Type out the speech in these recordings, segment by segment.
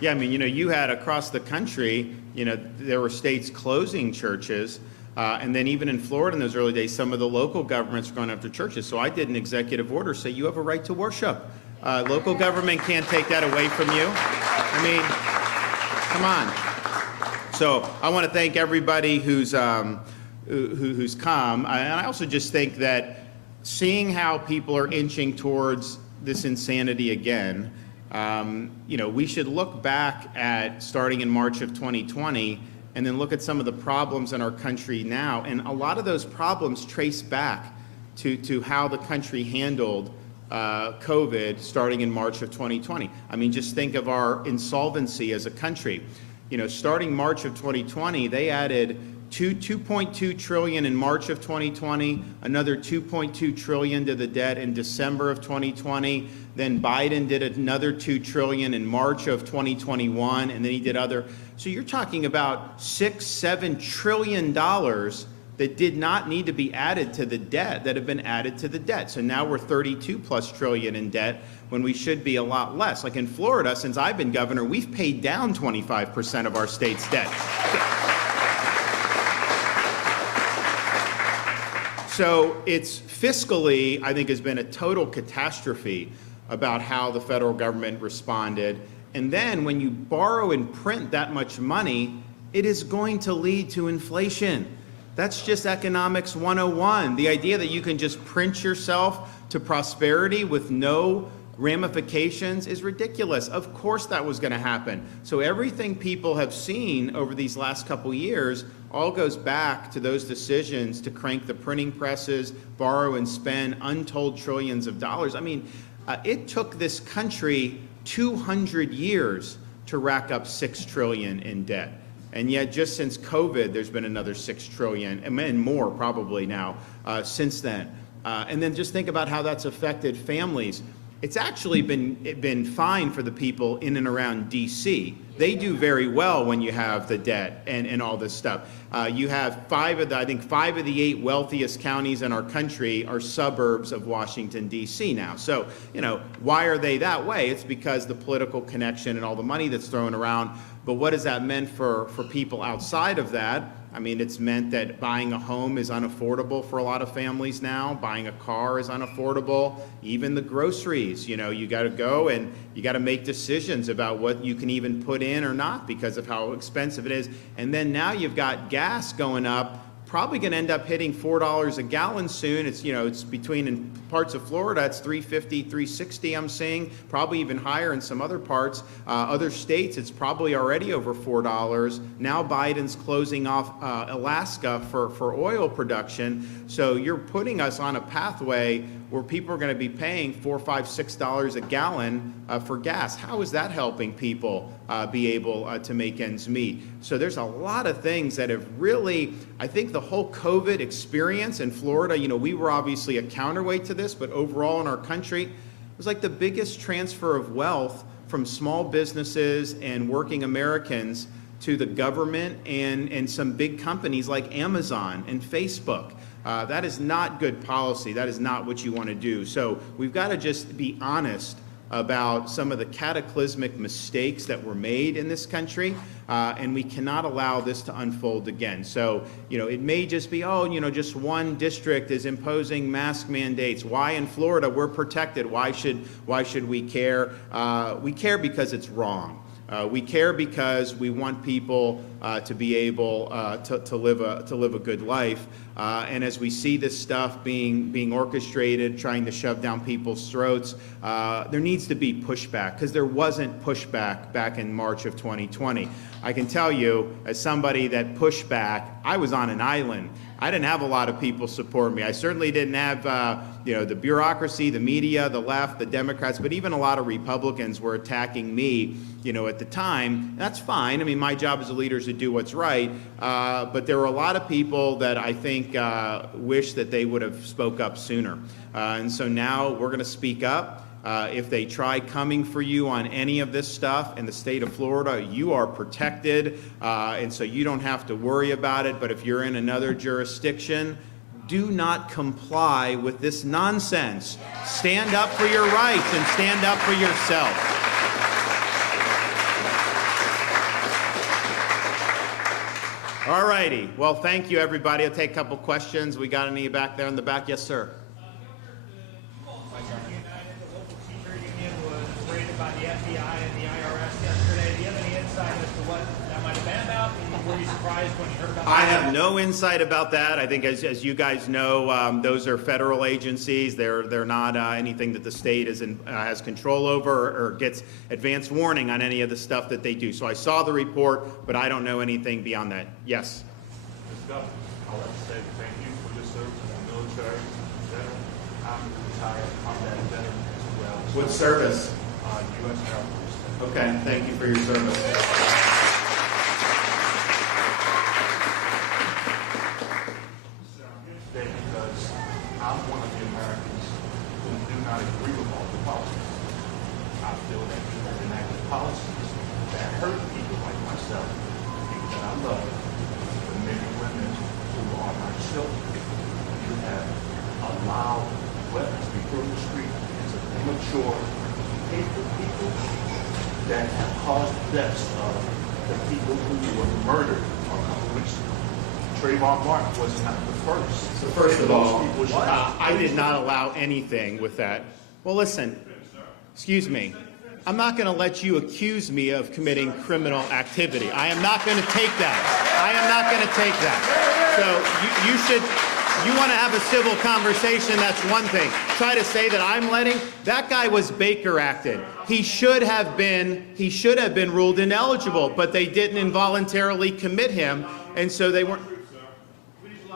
Yeah, I mean, you had across the country, there were states closing churches. And then even in Florida in those early days, some of the local governments were going after churches. So I did an executive order say you have a right to worship. Local government can't take that away from you. I mean, come on. So I want to thank everybody who's come. And I also just think that seeing how people are inching towards this insanity again, we should look back at starting in March of 2020 and then look at some of the problems in our country now. And a lot of those problems trace back to how the country handled COVID starting in March of 2020. I mean, just think of our insolvency as a country. Starting March of 2020, they added $2.2 trillion in March of 2020, another $2.2 trillion to the debt in December of 2020. Then Biden did another $2 trillion in March of 2021, and then he did other. So you're talking about $6-7 trillion that did not need to be added to the debt that have been added to the debt. So now we're 32+ trillion in debt when we should be a lot less. Like in Florida, since I've been governor, we've paid down 25% of our state's debt. So it's fiscally, I think, has been a total catastrophe about how the federal government responded. And then when you borrow and print that much money, it is going to lead to inflation. That's just economics 101. The idea that you can just print yourself to prosperity with no ramifications is ridiculous. Of course that was going to happen. So everything people have seen over these last couple years all goes back to those decisions to crank the printing presses, borrow and spend untold trillions of dollars. I mean, it took this country 200 years to rack up $6 trillion in debt. And yet just since COVID, there's been another $6 trillion and more probably now since then. And then just think about how that's affected families. It's actually been fine for the people in and around DC. They do very well when you have the debt and all this stuff. You have five of the 8 wealthiest counties in our country are suburbs of Washington, D.C. now. So, why are they that way? It's because the political connection and all the money that's thrown around. But what has that meant for people outside of that? I mean, it's meant that buying a home is unaffordable for a lot of families now. Buying a car is unaffordable. Even the groceries, you got to go and you got to make decisions about what you can even put in or not because of how expensive it is. And then now you've got gas going up, probably going to end up hitting $4 a gallon soon. It's, it's between, in parts of Florida, it's $3.50, $3.60 I'm seeing, probably even higher in some other parts. Other states, it's probably already over $4. Now Biden's closing off Alaska for oil production. So you're putting us on a pathway where people are going to be paying $4, $5, $6 a gallon for gas. How is that helping people be able to make ends meet? So there's a lot of things that have really, I think the whole COVID experience in Florida, we were obviously a counterweight to this, but overall in our country, it was like the biggest transfer of wealth from small businesses and working Americans to the government and some big companies like Amazon and Facebook. That is not good policy. That is not what you want to do. So we've got to just be honest about some of the cataclysmic mistakes that were made in this country, and we cannot allow this to unfold again. So, it may just be, just one district is imposing mask mandates. Why in Florida we're protected? Why should we care? We care because it's wrong. We care because we want people to be able to live a good life. And as we see this stuff being orchestrated, trying to shove down people's throats, there needs to be pushback, because there wasn't pushback back in March of 2020. I can tell you, as somebody that pushed back, I was on an island. I didn't have a lot of people support me. I certainly didn't have, the bureaucracy, the media, the left, the Democrats, but even a lot of Republicans were attacking me, at the time. That's fine. I mean, my job as a leader is to do what's right. But there were a lot of people that I think wish that they would have spoke up sooner. And so now we're going to speak up. If they try coming for you on any of this stuff in the state of Florida, you are protected, and so you don't have to worry about it. But if you're in another jurisdiction, do not comply with this nonsense. Stand up for your rights and stand up for yourself. All righty. Well, thank you, everybody. I'll take a couple questions. We got any back there in the back? Yes, sir. The local teacher union was raided by the FBI and the IRS yesterday. Do you have any insight as to what that might have been about? Were you surprised when you heard about that? I have no insight about that. I think, as you guys know, those are federal agencies. They're not anything that the state has control over or gets advance warning on any of the stuff that they do. So I saw the report, but I don't know anything beyond that. Yes. Mr. Governor, I would like to say thank you for your service in the military, veteran. I'm a retired combat veteran as well. What service? U.S. Air Force. Okay. Thank you for your service. Because I'm one of the Americans who do not agree with all the policies. I feel that you have enacted policies that hurt people like myself, people that I love, the men and women who are my children. You have allowed weapons to be put in the street into immature, hateful people that have caused the deaths of the people who were murdered a couple weeks ago. Trayvon Martin was not the first. So first of all, Those people I did not allow anything with that. Well, listen, excuse me. I'm not going to let you accuse me of committing criminal activity. I am not going to take that. I am not going to take that. So you want to have a civil conversation, that's one thing. Try to say that I'm letting, that guy was Baker acted. He should have been ruled ineligible, but they didn't involuntarily commit him, and so they weren't.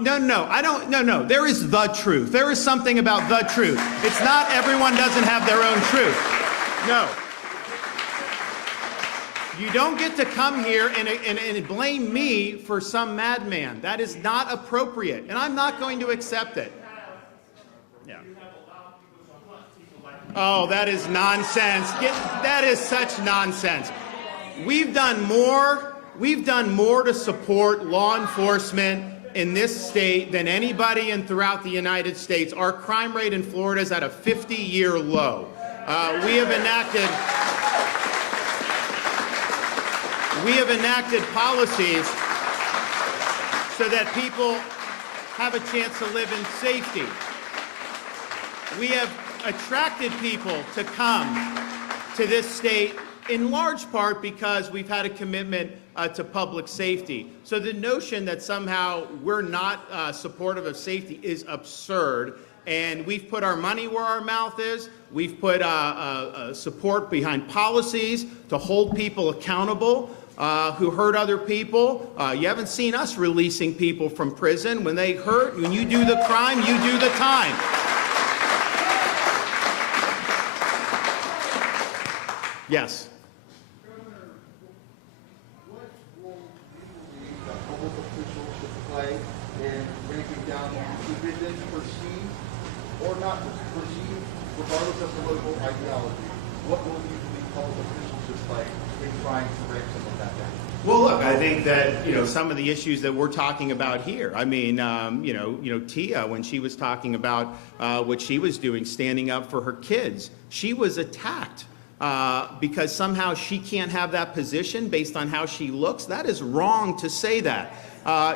No, there is the truth. There is something about the truth. It's not everyone doesn't have their own truth. No. You don't get to come here and blame me for some madman. That is not appropriate, and I'm not going to accept it. Yeah. Oh, that is nonsense. That is such nonsense. We've done more to support law enforcement in this state than anybody throughout the United States. Our crime rate in Florida is at a 50-year low. We have enacted policies so that people have a chance to live in safety. We have attracted people to come to this state in large part because we've had a commitment to public safety. So the notion that somehow we're not supportive of safety is absurd. And we've put our money where our mouth is. We've put support behind policies to hold people accountable who hurt other people. You haven't seen us releasing people from prison. When they hurt, when you do the crime, you do the time. Yes. Public officials should play in breaking down divisions perceived or not perceived, regardless of political ideology. What role do you believe public officials should play in trying to break some of that down? Well, look, I think that, some of the issues that we're talking about here, I mean, Tia, when she was talking about what she was doing, standing up for her kids, she was attacked. Because somehow she can't have that position based on how she looks. That is wrong to say that.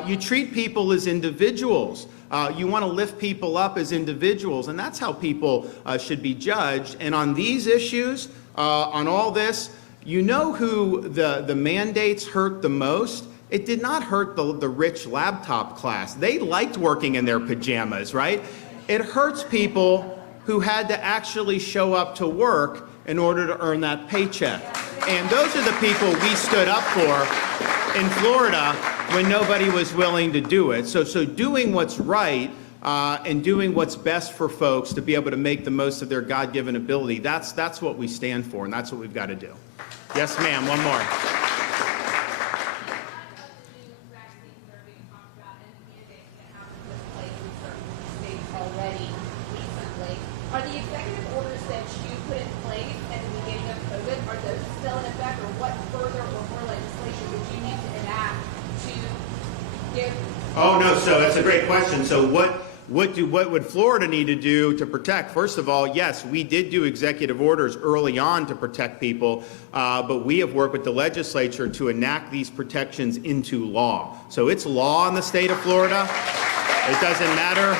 You treat people as individuals. You want to lift people up as individuals, and that's how people should be judged. And on these issues, on all this, you know who the mandates hurt the most? It did not hurt the rich laptop class. They liked working in their pajamas, right? It hurts people who had to actually show up to work in order to earn that paycheck. And those are the people we stood up for in Florida when nobody was willing to do it. So doing what's right and doing what's best for folks to be able to make the most of their God-given ability, that's what we stand for, and that's what we've got to do. Yes, ma'am, one more. Are the executive orders that you put in place at the beginning of COVID, are those still in effect, or what further or more legislation would you need to enact to give? Oh, no, so that's a great question. So what would Florida need to do to protect? First of all, yes, we did do executive orders early on to protect people, but we have worked with the legislature to enact these protections into law. So it's law in the state of Florida. It doesn't matter.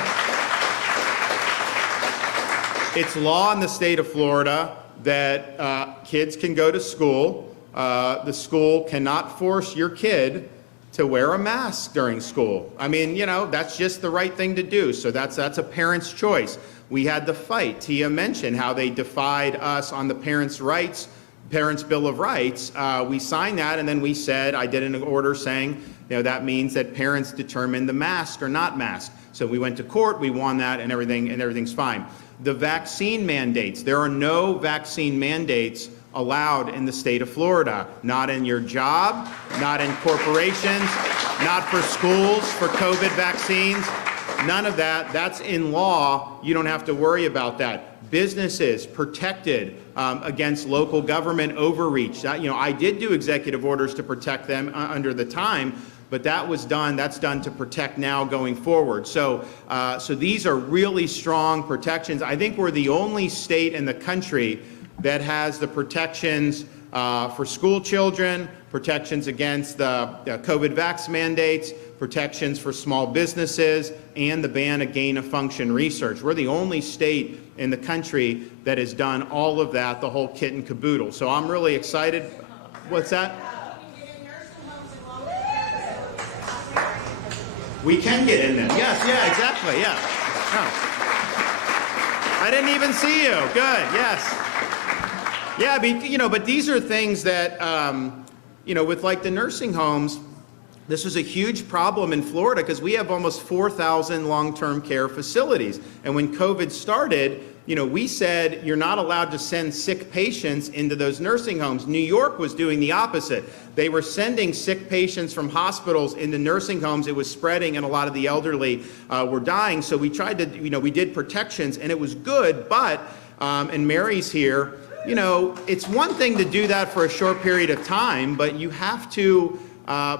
It's law in the state of Florida that kids can go to school. The school cannot force your kid to wear a mask during school. I mean, you know, that's just the right thing to do. So that's a parent's choice. We had the fight. Tia mentioned how they defied us on the Parents' Bill of Rights. We signed that, and then we said, I did an order saying, you know, that means that parents determine the mask or not mask. So we went to court, we won that, and everything's fine. The vaccine mandates. There are no vaccine mandates allowed in the state of Florida. Not in your job, not in corporations, not for schools, for COVID vaccines. None of that. That's in law. You don't have to worry about that. Businesses protected against local government overreach. You know, I did do executive orders to protect them under the time, but that was done. That's done to protect now going forward. So, so these are really strong protections. I think we're the only state in the country that has the protections for school children, protections against the COVID vax mandates, protections for small businesses, and the ban of gain-of-function research. We're the only state in the country that has done all of that, the whole kit and caboodle. So I'm really excited. What's that? We can get in there. Yes, yeah, exactly, yeah. No. I didn't even see you. Good, yes. Yeah, but, you know, but these are things that, you know, with like the nursing homes, this was a huge problem in Florida because we have almost 4,000 long-term care facilities. And when COVID started, you know, we said you're not allowed to send sick patients into those nursing homes. New York was doing the opposite. They were sending sick patients from hospitals into nursing homes. It was spreading, and a lot of the elderly were dying. So we tried to, you know, we did protections, and it was good, but, and Mary's here, you know, it's one thing to do that for a short period of time, but you have to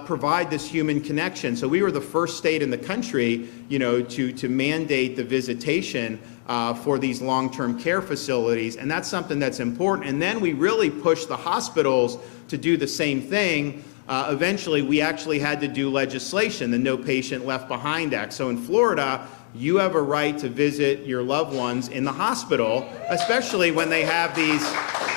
provide this human connection. So we were the first state in the country, you know, to mandate the visitation for these long-term care facilities, and that's something that's important. And then we really pushed the hospitals to do the same thing. Eventually, we actually had to do legislation, the No Patient Left Behind Act. So in Florida, you have a right to visit your loved ones in the hospital, especially when they have these,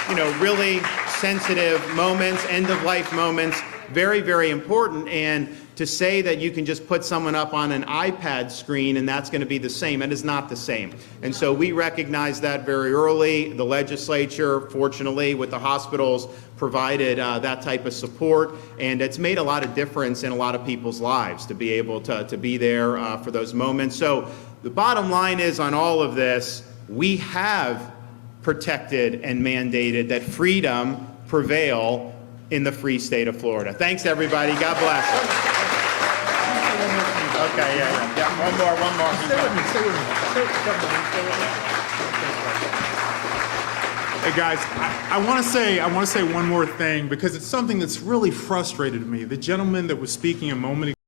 you know, really sensitive moments, end-of-life moments, very, very important. And to say that you can just put someone up on an iPad screen and that's going to be the same, it is not the same. And so we recognize that very early. The legislature, fortunately, with the hospitals, provided that type of support, and it's made a lot of difference in a lot of people's lives to be able to be there for those moments. So the bottom line is on all of this, we have protected and mandated that freedom prevail in the free state of Florida. Thanks, everybody. God bless. Okay, yeah. One more. Hey guys, I want to say one more thing because it's something that's really frustrated me. The gentleman that was speaking a moment ago